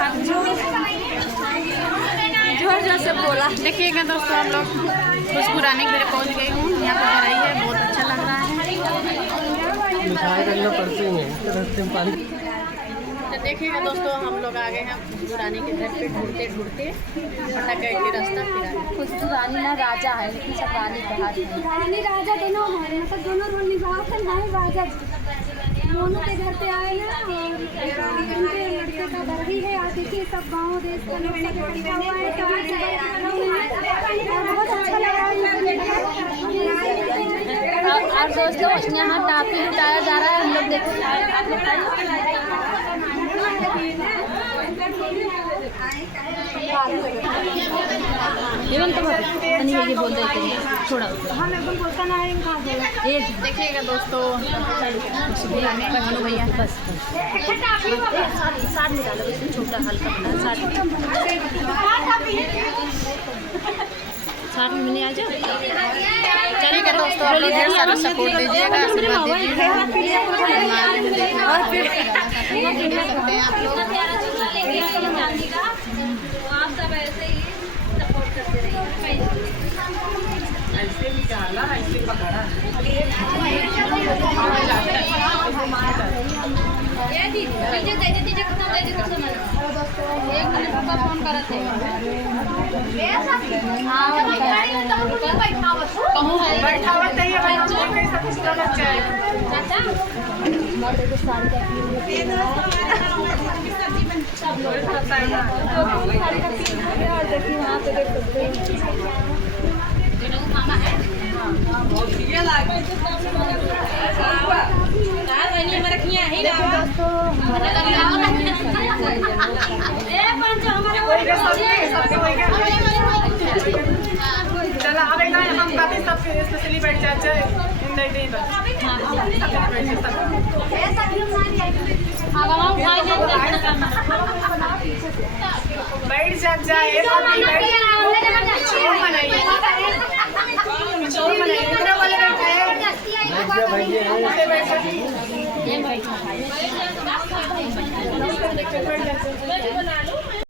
जोर जोर से बोला। देखिएगा दोस्तों, हम लोग खुशबू रानी के घर पहुँच गई हूँ। यहाँ पर आई है, बहुत अच्छा लग रहा है। तो देखिएगा दोस्तों, हम लोग आ गए हैं खुशबू रानी के घर पे ढूंढते ढूंढते फटा गए के रास्ता फिर आए। खुशबू रानी ना राजा है, लेकिन सब रानी कहा रानी राजा दोनों हैं, मतलब दोनों रोल निभाते हैं राजा जी। दोनों के घर पे आए हैं और उनके लड़के का घर भी है। आज देखिए सब गाँव देश का लोग इकट्ठा हुआ है, बहुत अच्छा लग रहा है। और दोस्तों यहाँ टापी लुटाया जा रहा है, हम लोग देखें। तो ये बोल देते हैं थोड़ा हम एकदम बोलता ना है। ये देखिएगा दोस्तों, भैया बस साथ में डालो, इसमें छोटा हल्का बना साथ में मिले आ जाओ। चलिए दोस्तों, आप लोग ढेर सारा सपोर्ट दीजिएगा, आशीर्वाद दीजिएगा। आप सब ऐसे ही सपोर्ट करते रहिए। ऐसे निकाला, ऐसे पकड़ा। ये दीदी दीजिए कितना दे दीजिए सामान। एक मिनट का फोन करते हैं। हां बैठावत है, ये बच्चे कैसे कुछ गलत है चाचा। मर्द को साड़ी का दे दो, सब्जी बन सब लोग खाता है ना। साड़ी का और देखिए वहां पे देख सकते हैं मामा है। बहुत ये लागे यार, वही में रखियां है ना दोस्तों। ए पंच हमारे कोई सबके वही का चला अब एक हम बातें सबके स्पेशली बैठ जाते हैं दे दे बस। हां ए सब बैठ जाए ये